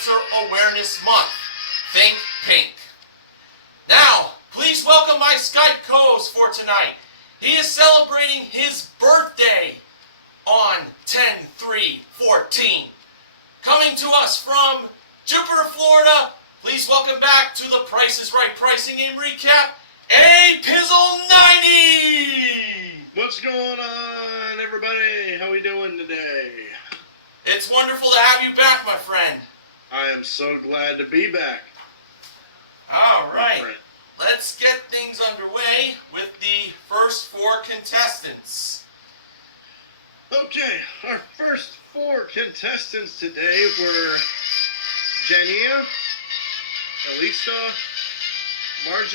Cancer Awareness Month. Think pink. Now, please welcome my Skype co-host for tonight. He is celebrating his birthday on 10/3/14. Coming to us from Jupiter, Florida, please welcome back to the Price is Right Pricing Game Recap, A Pizzle 90! What's going on, everybody? How we doing today? It's wonderful to have you back, my friend. I am so glad to be back. All right, let's get things underway with the first four contestants. Okay, our first four contestants today were Jania, Elisa, Mark,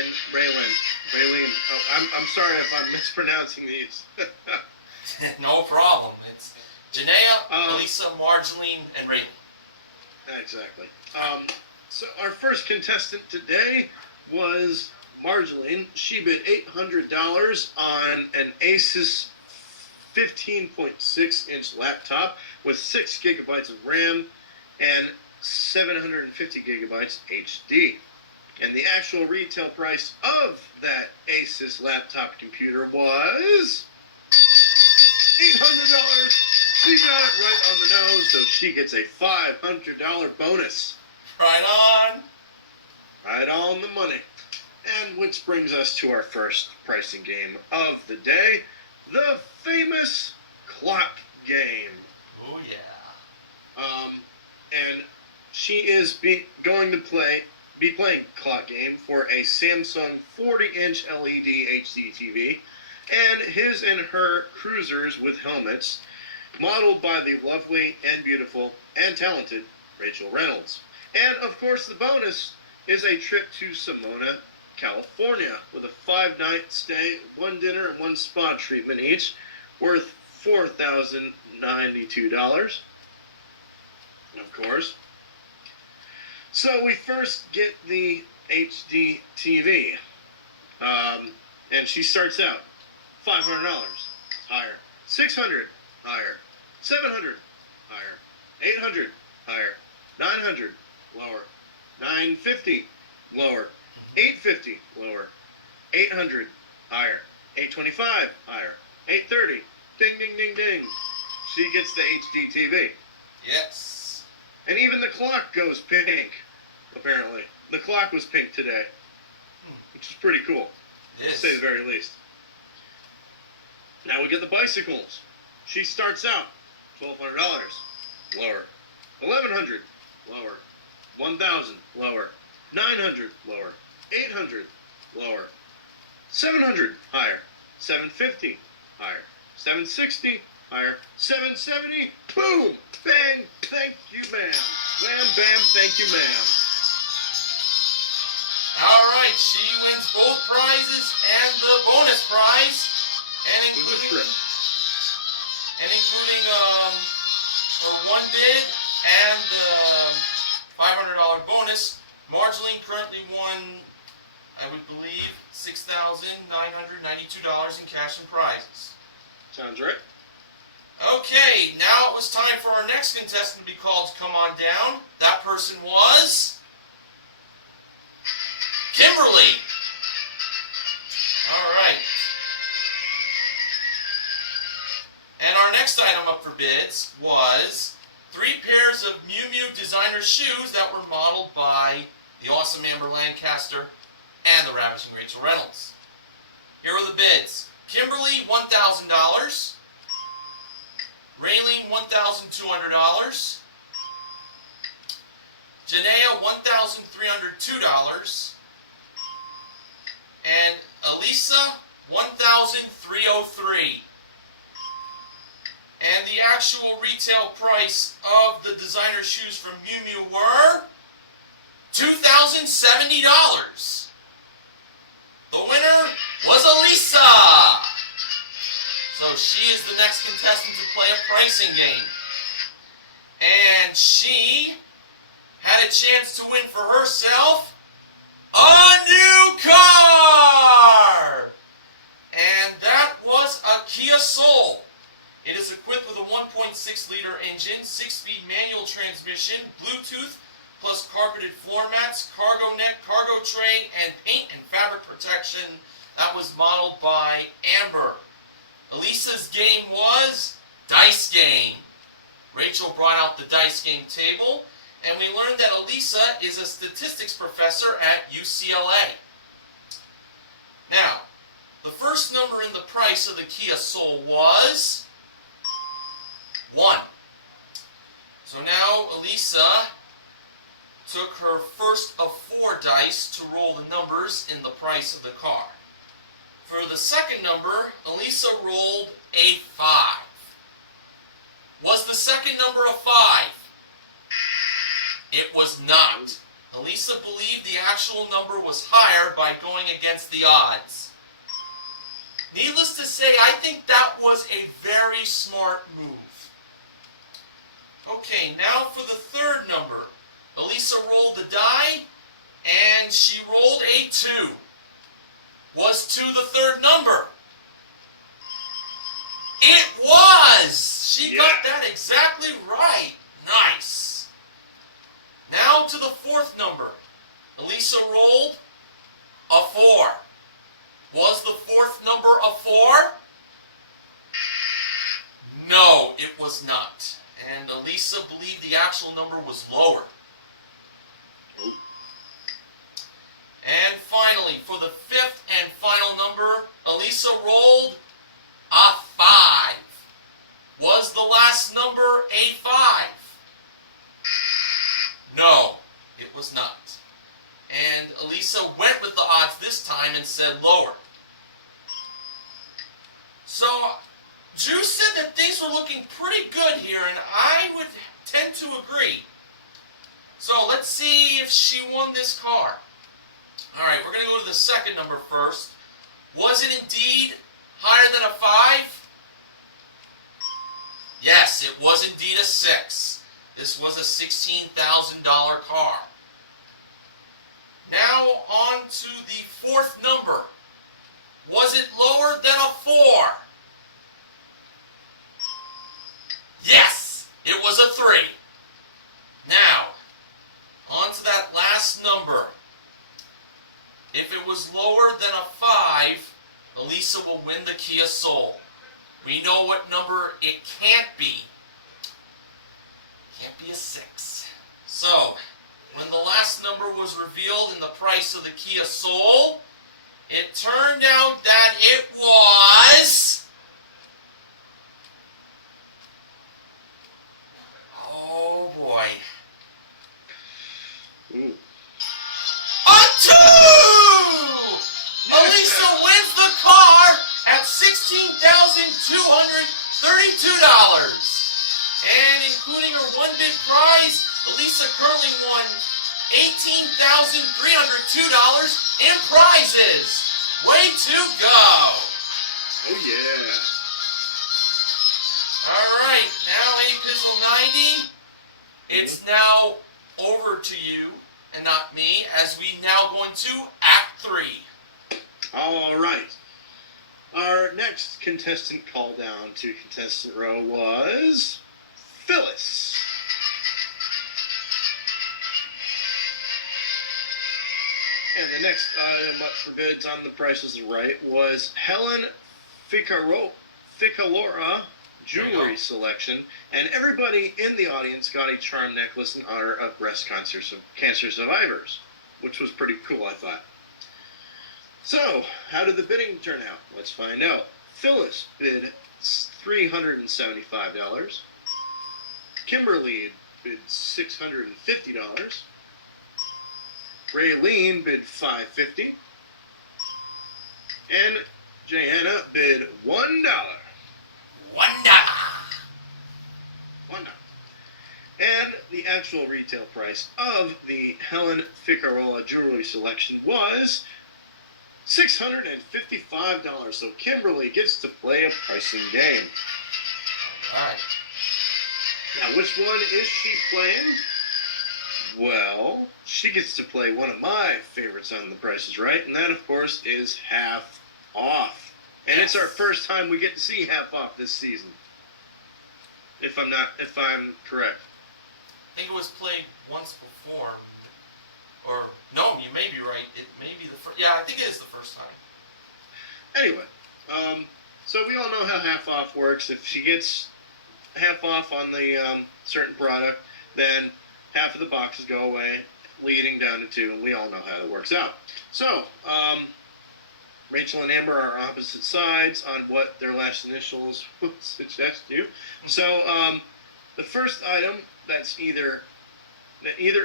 and Raylene. I'm sorry if I'm mispronouncing these. No problem. It's Janaea, Elisa, Marjeline, and Raylene. Exactly. So our first contestant today was Marjeline. She bid $800 on an Asus 15.6-inch laptop with 6 gigabytes of RAM and 750 gigabytes HD. And the actual retail price of that Asus laptop computer was $800. She got it right on the nose, so she gets a $500 bonus. Right on. Right on the money. And which brings us to our first pricing game of the day, the famous clock game. Oh yeah. And she is going to be playing clock game for a Samsung 40-inch LED HD TV, and his and her cruisers with helmets, modeled by the lovely and beautiful and talented Rachel Reynolds. And of course, the bonus is a trip to Pomona, California, with a 5-night stay, 1 dinner, and 1 spa treatment each, worth $4,092. Of course. So we first get the HD TV, and she starts out $500 higher, $600 higher, $700 higher, $800 higher, $900 lower, $950 lower, $850 lower, $800 higher, $825 higher, $830. Ding, ding, ding, ding. She gets the HD TV. Yes. And even the clock goes pink, apparently. The clock was pink today, which is pretty cool, to say the very least. Now we get the bicycles. She starts out $1,200 lower, $1,100 lower, $1,000 lower, $900 lower, $800 lower, $700 higher, $750 higher, $760 higher, $770, boom, bang, thank you, ma'am. Wham, bam, thank you, ma'am. All right, she wins both prizes and the bonus prize, and including her 1 bid and the $500 bonus. Marjeline currently won, I would believe, $6,992 in cash and prizes. Sounds right. Okay, now it was time for our next contestant to be called to come on down. That person was Kimberly. All right. And our next item up for bids was 3 pairs of Miu Miu designer shoes that were modeled by the awesome Amber Lancaster and the ravishing Rachel Reynolds. Here are the bids. Kimberly, $1,000. Raylene, $1,200. Janaea, $1,302. And Elisa, $1,303. And the actual retail price of the designer shoes from Miu Miu were $2,070. The winner was Elisa. So she is the next contestant to play a pricing game. And she had a chance to win for herself a new car! And that was a Kia Soul. It is equipped with a 1.6-liter engine, 6-speed manual transmission, Bluetooth, plus carpeted floor mats, cargo net, cargo tray, and paint and fabric protection. That was modeled by Amber. Elisa's game was dice game. Rachel brought out the dice game table, and we learned that Elisa is a statistics professor at UCLA. Now, the first number in the price of the Kia Soul was 1. So now Elisa took her first of 4 dice to roll the numbers in the price of the car. For the second number, Elisa rolled a 5. Was the second number a 5? It was not. Elisa believed the actual number was higher by going against the odds. Needless to say, I think that was a very smart move. Okay, now for the third number. Elisa rolled the die, and she rolled a 2. Was 2 the third number? It was! She got that exactly right. Nice. Now to the fourth number. Elisa rolled a 4. Was the fourth number a 4? No, it was not. And Elisa believed the actual number was lower. And finally, for the fifth and final number, Elisa rolled a 5. Was the last number a 5? No, it was not. And Elisa went with the odds this time and said lower. So, Drew said that things were looking pretty good here, and I would tend to agree. So, let's see if she won this car. Alright, we're going to go to the second number first. Was it indeed higher than a 5? Yes, it was indeed a 6. This was a $16,000 car. Now on to the fourth number. Was it lower than a 4? Yes, it was a 3. Now, on to that last number. If it was lower than a 5, Elisa will win the Kia Soul. We know what number it can't be. It can't be a 6. So, when the last number was revealed in the price of the Kia Soul, it turned out that it was... Oh boy. Ooh. A 2! Elisa wins the car at $16,232. And including her one big prize, Elisa currently won $18,302 in prizes. Way to go! Oh yeah. Alright, now A Pizzle 90, it's now over to you, and not me, as we now go into Act 3. All right. Our next contestant called down to contestant row was Phyllis. And the next item up for bids on The Price is Right was Helen Ficalora jewelry selection, and everybody in the audience got a charm necklace in honor of breast cancer survivors, which was pretty cool, I thought. So, how did the bidding turn out? Let's find out. Phyllis bid $375. Kimberly bid $650. Raylene bid $550. And Joanna bid $1. $1. $1. And the actual retail price of the Helen Ficarola jewelry selection was $655. So Kimberly gets to play a pricing game. Alright. Now, which one is she playing? Well, she gets to play one of my favorites on The Price is Right, and that, of course, is Half Off. And it's our first time we get to see Half Off this season. If I'm correct. I think it was played once before. Or, no, you may be right. It may be the first. Yeah, I think it is the first time. Anyway, so we all know how half off works. If she gets half off on the certain product, then half of the boxes go away, leading down to 2, and we all know how it works out. So, Rachel and Amber are opposite sides on what their last initials would suggest to. So, the first item that either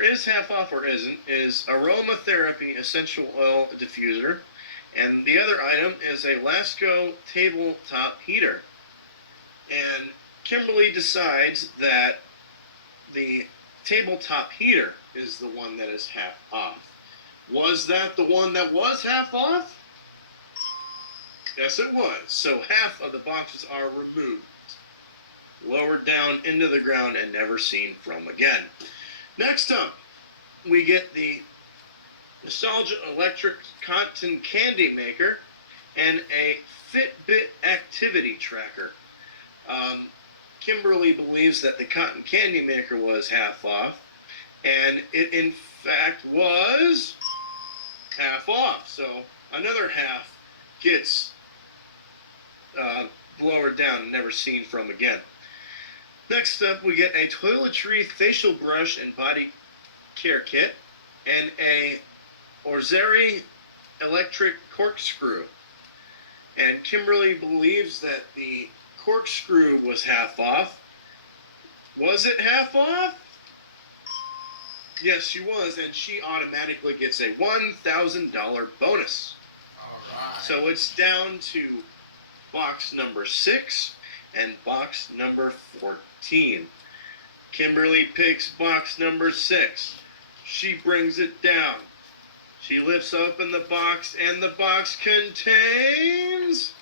is half off or isn't is Aromatherapy Essential Oil Diffuser, and the other item is a Lasco tabletop heater. And Kimberly decides that the tabletop heater is the one that is half off. Was that the one that was half off? Yes, it was. So half of the boxes are removed, lowered down into the ground, and never seen from again. Next up, we get the Nostalgia Electric Cotton Candy Maker and a Fitbit Activity Tracker. Kimberly believes that the Cotton Candy Maker was half off, and it in fact was half off. So another half gets lowered down and never seen from again. Next up, we get a toiletry facial brush and body care kit and a Orzeri electric corkscrew. And Kimberly believes that the corkscrew was half off. Was it half off? Yes, she was, and she automatically gets a $1,000 bonus. All right. So it's down to box number 6 and box number 14. Kimberly picks box number 6. She brings it down. She lifts open the box, and the box contains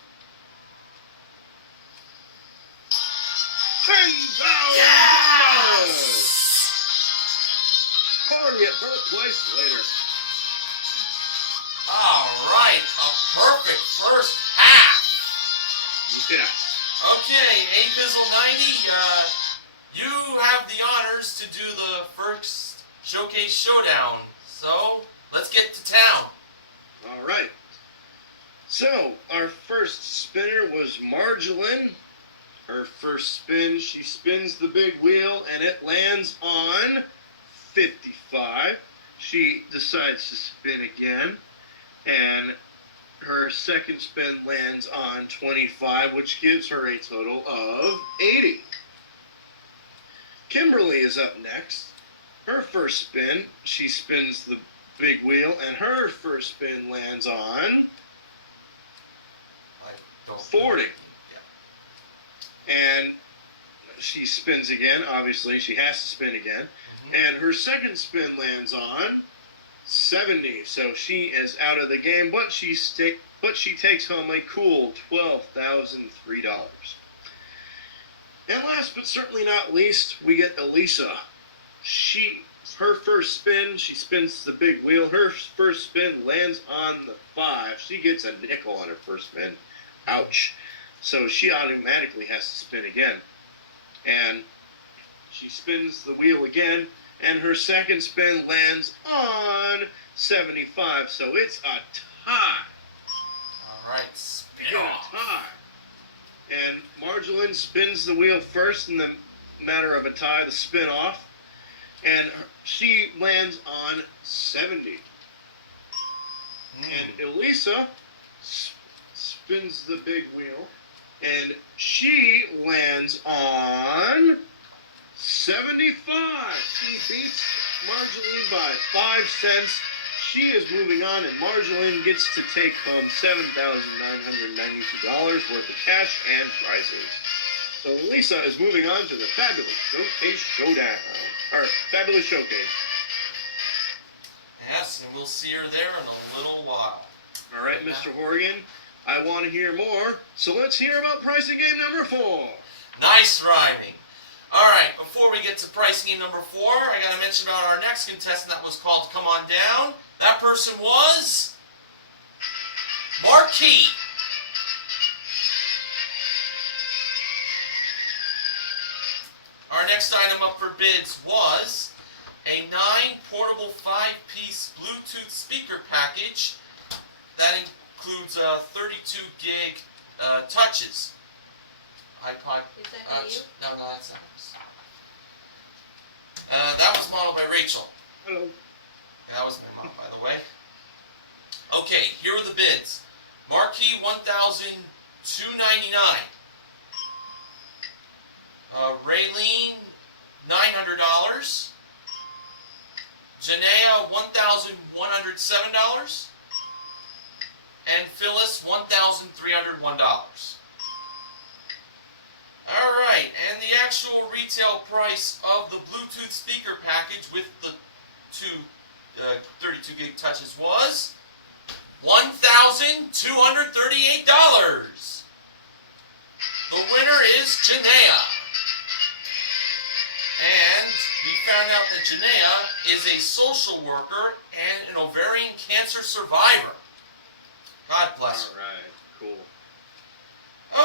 $10,000. Yes! Party at her place later. All right, a perfect first half. Yes. Okay, Apizzle90, you have the honors to do the first showcase showdown. So, let's get to town. All right. So, our first spinner was Marjolaine. Her first spin, she spins the big wheel, and it lands on 55. She decides to spin again, and her second spin lands on 25, which gives her a total of 80. Kimberly is up next. Her first spin, she spins the big wheel, and her first spin lands on 40. And she spins again. Obviously, she has to spin again. And her second spin lands on 70. So she is out of the game, but she takes home a cool $12,003. And last but certainly not least, we get Elisa. Her first spin, she spins the big wheel. Her first spin lands on the 5. She gets a nickel on her first spin. Ouch. So she automatically has to spin again. And she spins the wheel again, and her second spin lands on 75. So it's a tie. All right, spin off. A tie. And Marjolaine spins the wheel first in the matter of a tie, the spin off. And she lands on 70. And Elisa spins the big wheel, and she lands on 75. She beats Marjolaine by 5 cents. She is moving on, and Marjolaine gets to take home $7,992 worth of cash and prizes. So Lisa is moving on to the Fabulous Showcase Showdown. Or Fabulous Showcase. Yes, and we'll see her there in a little while. All right, Mr. Horgan, I want to hear more, so let's hear about pricing game number 4. Nice rhyming. All right, before we get to pricing game number 4, I got to mention about our next contestant that was called Come On Down. That person was Marquis. Our next item up for bids was a 9 portable 5-piece Bluetooth speaker package. That includes 32 gig touches. iPod. Is that for you? No, that's not ours. That was modeled by Rachel. Hello. That was my mom, by the way. Okay, here are the bids. Marquee $1,299. Raylene $900. Janaea $1,107. And Phyllis $1,301. Alright, and the actual retail price of the Bluetooth speaker package with the two 32 gig touches was $1,238. The winner is Janaea. And we found out that Janaea is a social worker and an ovarian cancer survivor. God bless her. Alright, cool.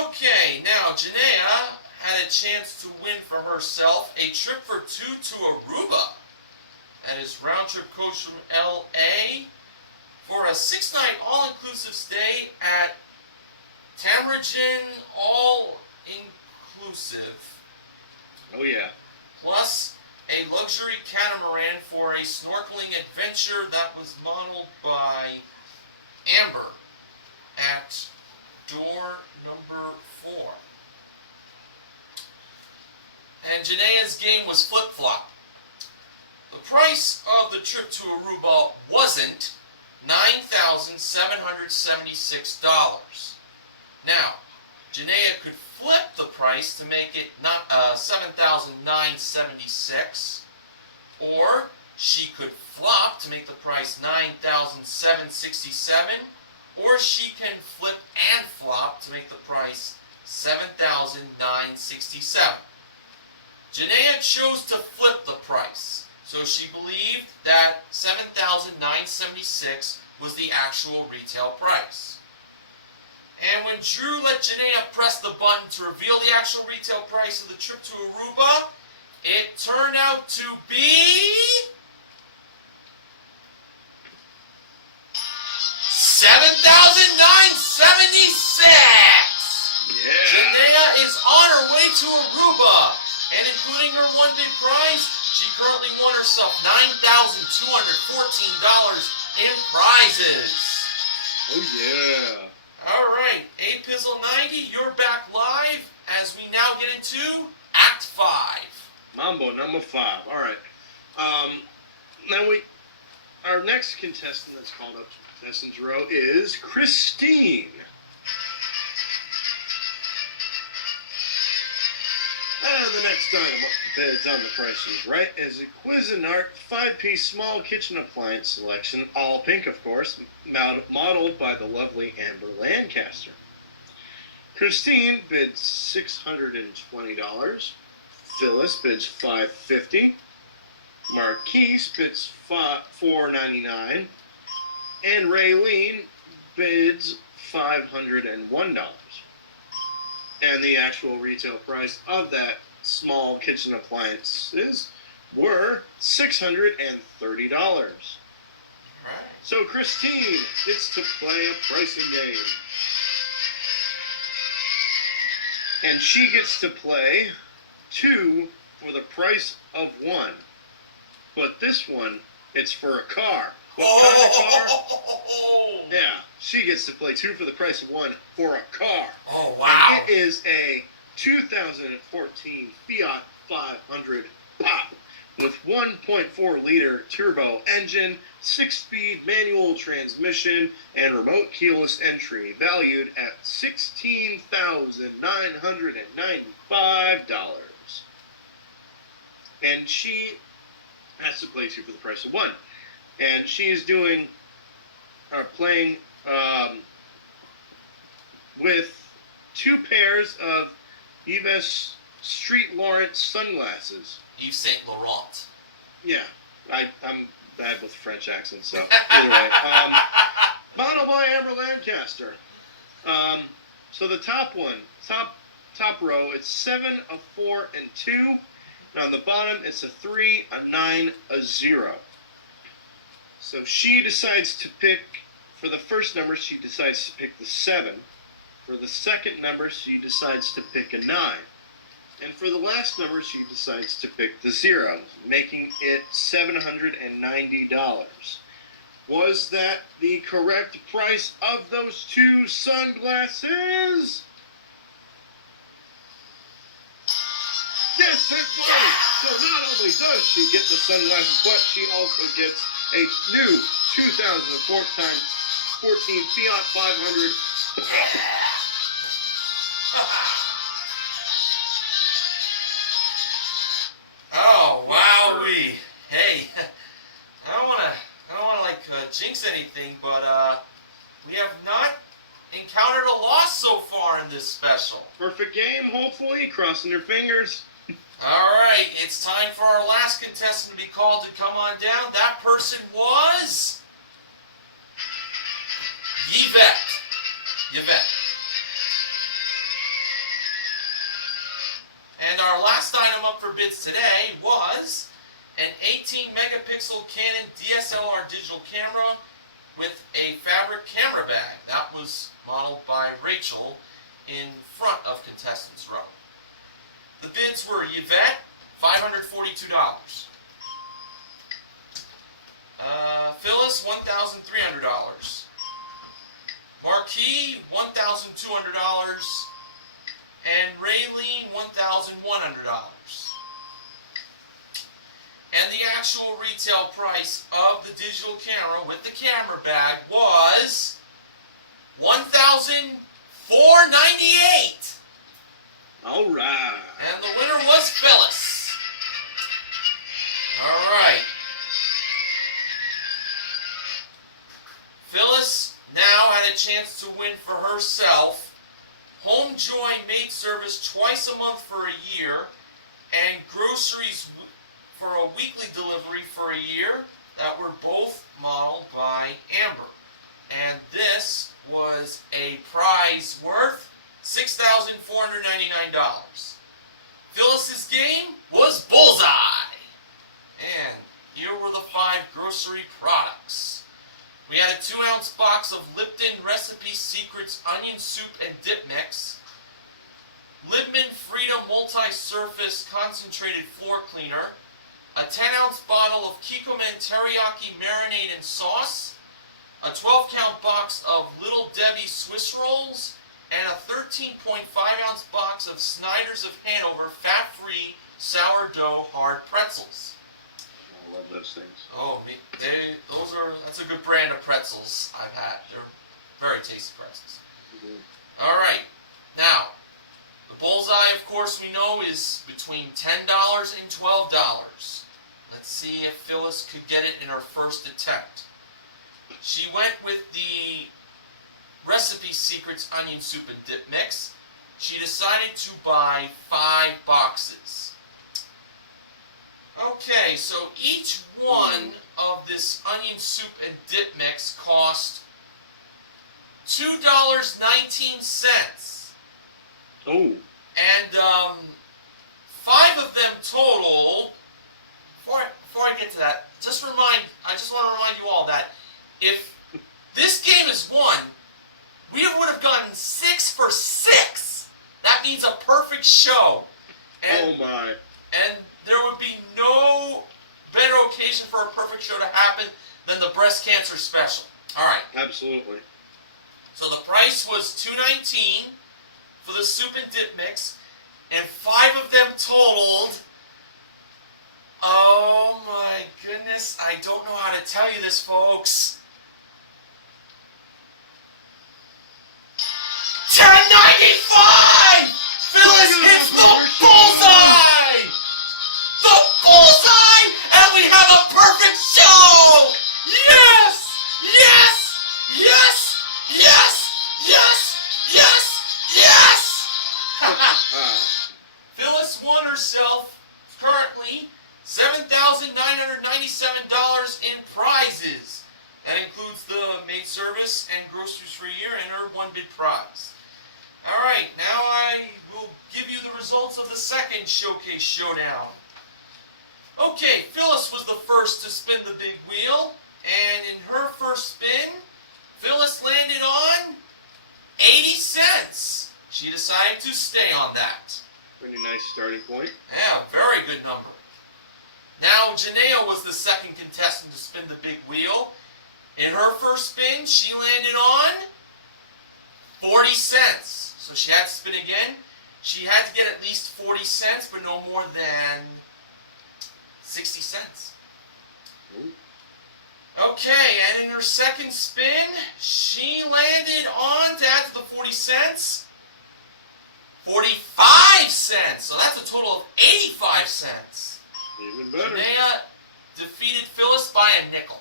Okay, now Janaea had a chance to win for herself a trip for two to Aruba. That is round trip coach from LA for a 6-night all-inclusive stay at Tamarajin All-Inclusive. Oh yeah. Plus a luxury catamaran for a snorkeling adventure that was modeled by Amber at door number 4. And Janaea's game was flip-flop. The price of the trip to Aruba wasn't $9,776. Now, Janaea could flip the price to make it not $7,976, or she could flop to make the price $9,767, or she can flip and flop to make the price $7,967. Janaea chose to flip the price, so she believed that $7,976 was the actual retail price. And when Drew let Janaea press the button to reveal the actual retail price of the trip to Aruba, it turned out to be $7,976. Yeah. Janaea is on her way to Aruba, and including her one big prize, she currently won herself $9,214 in prizes. Oh yeah. Alright, A-Pizzle90, you're back live as we now get into Act 5. Mambo number 5. Alright. Now our next contestant that's called up to contestants row is Christine. And the next item up the bids on the Price is Right is a Cuisinart 5-piece small kitchen appliance selection, all pink of course, modeled by the lovely Amber Lancaster. Christine bids $620. Phyllis bids $550. Marquise bids $499. And Raylene bids $501. And the actual retail price of that small kitchen appliances were $630. Alright. So Christine gets to play a pricing game. And she gets to play 2 for the price of 1. But this one, it's for a car. What kind of car? Yeah, she gets to play 2 for the price of 1 for a car. Oh, wow. And it is a 2014 Fiat 500 Pop with 1.4 liter turbo engine, 6-speed manual transmission, and remote keyless entry, valued at $16,995. And she has to play 2 for the price of 1. And she is playing with 2 pairs of Yves Street Laurent sunglasses. Yves Saint Laurent. Yeah, I'm bad with French accents, so either way. Modeled by Amber Lancaster. So the top row, it's 7 of 4 and 2, And on the bottom, it's a 3, a 9, a 0. So she decides to pick, for the first number, she decides to pick the 7. For the second number, she decides to pick a 9. And for the last number, she decides to pick the 0, making it $790. Was that the correct price of those two sunglasses? Yes, it was! So not only does she get the sunglasses, but she also gets a new 2014 Fiat 500. Oh, wowee. Hey, I don't wanna jinx anything, but we have not encountered a loss so far in this special. Perfect game, hopefully. Crossing your fingers. Alright, it's time for our last contestant to be called to come on down. That person was Yvette. And our last item up for bids today was an 18 megapixel Canon DSLR digital camera with a fabric camera bag. That was modeled by Rachel in front of contestants row. The bids were Yvette, $542. Phyllis, $1,300. Marquis, $1,200. And Raylene, $1,100. And the actual retail price of the digital camera with the camera bag was $1,498. All right. And the winner was Phyllis. All right. Phyllis now had a chance to win for herself Home Joy maid service twice a month for a year, and groceries for a weekly delivery for a year that were both modeled by Amber. And this was a prize worth $6,499. Phyllis's game was Bullseye. And here were the 5 grocery products. We had a 2-ounce box of Lipton Recipe Secrets Onion Soup and Dip Mix, Libman Freedom Multi-Surface Concentrated Floor Cleaner, a 10-ounce bottle of Kikkoman Teriyaki Marinade and Sauce, a 12-count box of Little Debbie Swiss Rolls, and a 13.5-ounce box of Snyder's of Hanover fat-free sourdough hard pretzels. I love those things. Oh, that's a good brand of pretzels I've had. They're very tasty pretzels. Mm-hmm. All right, now the bullseye, of course, we know is between $10 and $12. Let's see if Phyllis could get it in her first attempt. She went with the Recipe Secrets Onion Soup and Dip Mix. She decided to buy 5 boxes. Okay, so each one of this onion soup and dip mix cost $2.19. Oh. And 5 of them total. Before I get to that, I just want to remind you all that if this game is won, we would have gotten 6 for 6. That means a perfect show. And, oh my. And there would be no better occasion for a perfect show to happen than the breast cancer special. All right. Absolutely. So the price was $2.19 for the soup and dip mix, and 5 of them totaled. Oh my goodness! I don't know how to tell you this, folks. $10.95. Phyllis hits the bullseye. The bullseye, and we have a perfect show! Yes! Yes! Yes! Yes! Yes! Yes! Yes! Phyllis won herself currently $7,997 in prizes. That includes the maid service and groceries for a year and her 1 bid prize. Alright, now I will give you the results of the second Showcase Showdown. Okay, Phyllis was the first to spin the big wheel, and in her first spin, Phyllis landed on 80 cents. She decided to stay on that. Pretty nice starting point. Yeah, very good number. Now, Janea was the second contestant to spin the big wheel. In her first spin, she landed on 40 cents. So she had to spin again. She had to get at least 40 cents, but no more than 60 cents. Ooh. Okay, and in her second spin, she landed on, to add to the 40 cents, 45 cents. So that's a total of 85 cents. Even better. Janea defeated Phyllis by a nickel.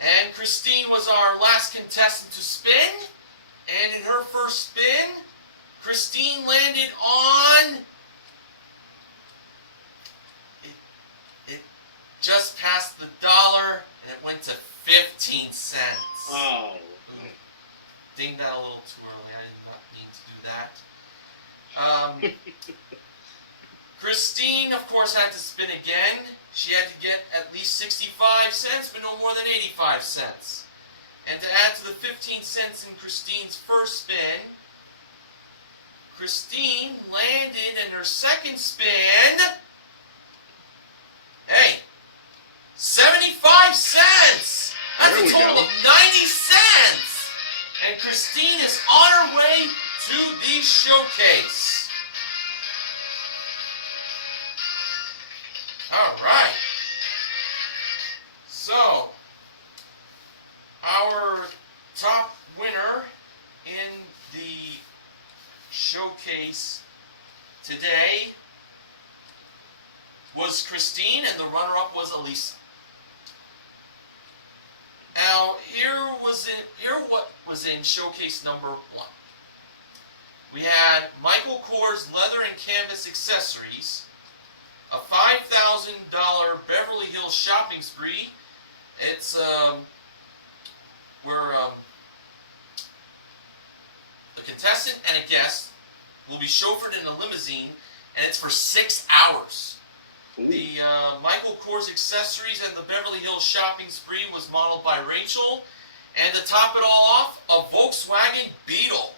And Christine was our last contestant to spin. And in her first spin, Christine landed on... It just passed the dollar, and it went to 15 cents. Oh. Ooh, dinged that a little too early. I did not mean to do that. Christine, of course, had to spin again. She had to get at least 65 cents, but no more than 85 cents. And to add to the 15 cents in Christine's first spin, Christine landed in her second spin, hey, 75 cents! That's a total of 90 cents! And Christine is on her way to the showcase. All right. So, our top winner in the showcase today was Christine, and the runner-up was Elisa. Now, here what was in showcase number 1. We had Michael Kors leather and canvas accessories, a $5,000 Beverly Hills shopping spree. It's where the contestant and a guest will be chauffeured in a limousine, and it's for 6 hours. Ooh. The Michael Kors accessories and the Beverly Hills shopping spree was modeled by Rachel, and to top it all off, a Volkswagen Beetle.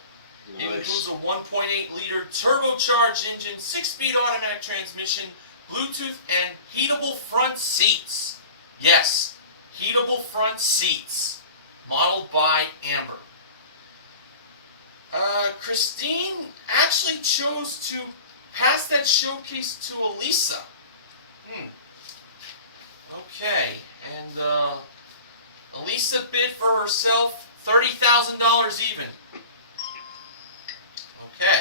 It includes a 1.8-liter turbocharged engine, 6-speed automatic transmission, Bluetooth, and heatable front seats. Yes, heatable front seats. Modeled by Amber. Christine actually chose to pass that showcase to Elisa. Okay, and Elisa bid for herself $30,000 even. Okay.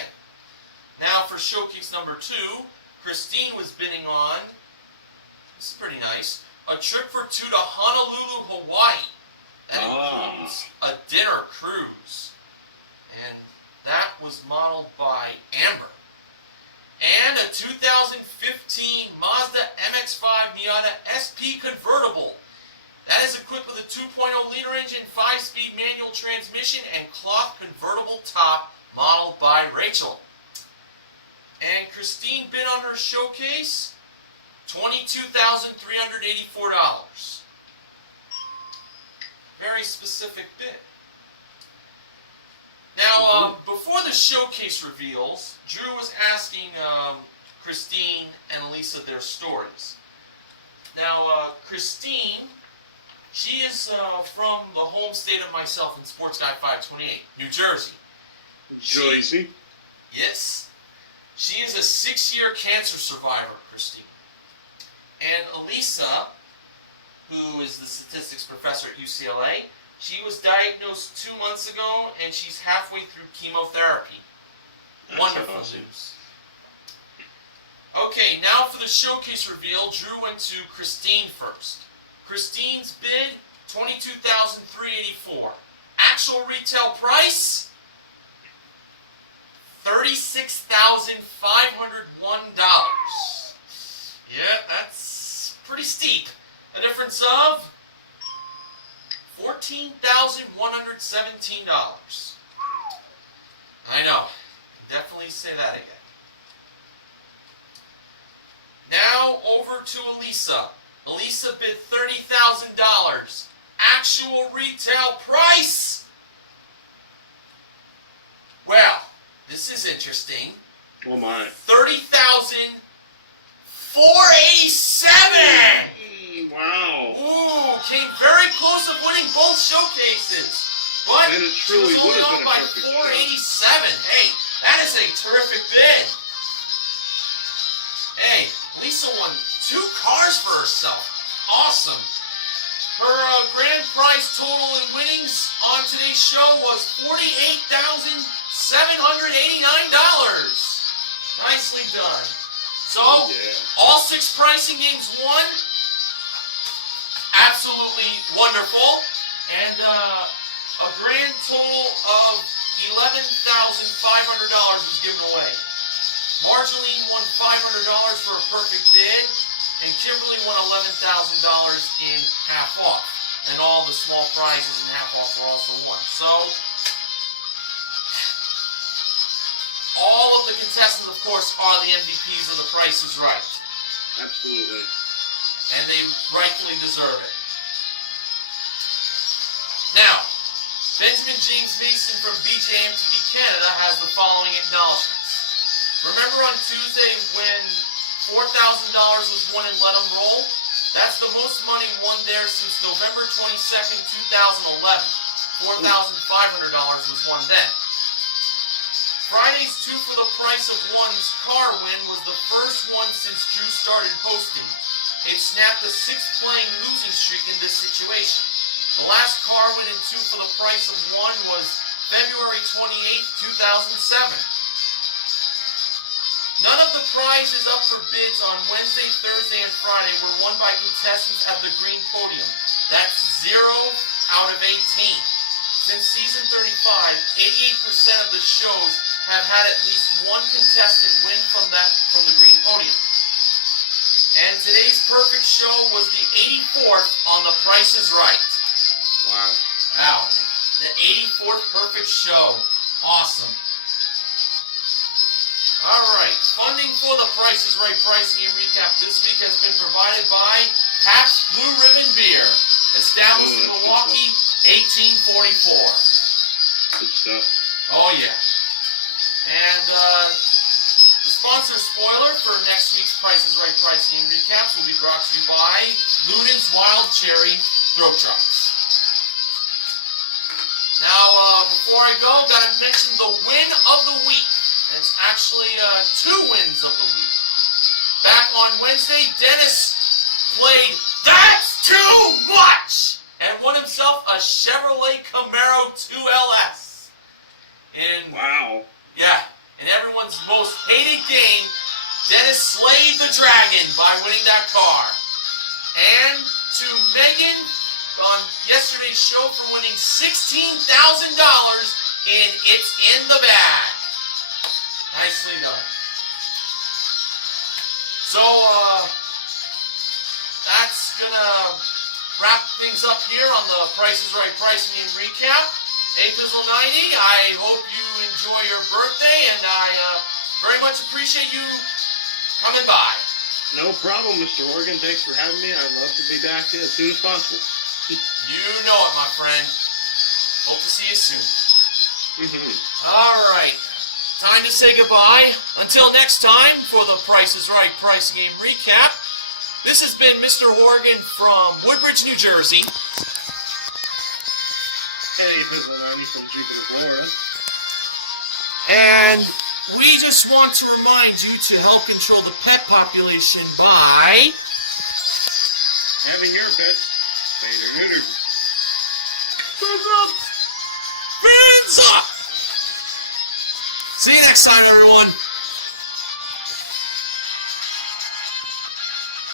Now for showcase number 2, Christine was bidding on, this is pretty nice, a trip for 2 to Honolulu, Hawaii. That includes a dinner cruise. And that was modeled by Amber. And a 2015 Mazda MX-5 Miata SP convertible. That is equipped with a 2.0-liter engine, 5-speed manual transmission, and cloth convertible top, modeled by Rachel. And Christine bid on her showcase, $22,384. Very specific bid. Now, before the showcase reveals, Drew was asking Christine and Elisa their stories. Now, Christine, she is from the home state of myself and Sports Guy 528, New Jersey. Jersey? Yes. She is a 6-year cancer survivor, Christine. And Elisa, who is the statistics professor at UCLA, she was diagnosed 2 months ago, and she's halfway through chemotherapy. That's Wonderful awesome. news. Okay, now for the showcase reveal, Drew went to Christine first. Christine's bid, $22,384. Actual retail price, $36,501. Yeah, that's pretty steep. A difference of $14,117. I know. Definitely say that again. over to Elisa. Elisa bid $30,000. Actual retail price. Well, this is interesting. Oh my. $30,487. Wow. Ooh, came very close of winning both showcases. But And it she truly was only would have off been a by perfect 487. Hey, that is a terrific bid. Hey, Lisa won 2 cars for herself. Awesome. Her grand prize total in winnings on today's show was $48,789. Nicely done. So, all 6 pricing games won. Absolutely wonderful. And a grand total of $11,500 was given away. Marjoline won $500 for a perfect bid, and Kimberly won $11,000 in half off. And all the small prizes in half off were also won. So, all of the contestants, of course, are the MVPs of The Price is Right. Absolutely. And they rightfully deserve it. Now, Benjamin James Mason from BJMTV Canada has the following acknowledgments. Remember on Tuesday when $4,000 was won in Let 'em Roll? That's the most money won there since November 22nd, 2011. $4,500 was won then. Friday's 2 for the price of 1's car win was the first one since Drew started hosting. It snapped a 6-playing losing streak in this situation. The last car win in 2 for the price of 1 was February 28, 2007. None of the prizes up for bids on Wednesday, Thursday, and Friday were won by contestants at the green podium. That's 0 out of 18. Since season 35, 88% of the shows have had at least one contestant win from the green podium. And today's perfect show was the 84th on The Price is Right. Wow. Wow. The 84th perfect show. Awesome. Alright. Funding for The Price is Right pricing and recap this week has been provided by Pabst Blue Ribbon Beer. Established in Milwaukee, 1844. Good stuff. Oh yeah. And the sponsor spoiler for next week's Price is Right pricing and recaps will be brought to you by Luden's Wild Cherry Throw Trucks. Now, before I go, gotta mention the win of the week. And it's actually 2 wins of the week. Back on Wednesday, Dennis played That's Too Much! And won himself a Chevrolet Camaro 2LS. Wow. Yeah, in everyone's most hated game, Dennis slayed the dragon by winning that car. And to Megan on yesterday's show for winning $16,000 in It's in the Bag. Nicely done. So, that's gonna wrap things up here on the Price is Right pricing and recap. Hey, Pizzle 90, I hope you enjoy your birthday, and I very much appreciate you coming by. No problem, Mr. Horgan. Thanks for having me. I'd love to be back as soon as possible. You know it, my friend. Hope to see you soon. All right. Time to say goodbye. Until next time, for the Price is Right pricing game recap, this has been Mr. Horgan from Woodbridge, New Jersey. Hey, Pizzle 90 from Jupiter, Florida. And we just want to remind you to help control the pet population by Having your pets spayed or neutered. Fins up! See you next time, everyone.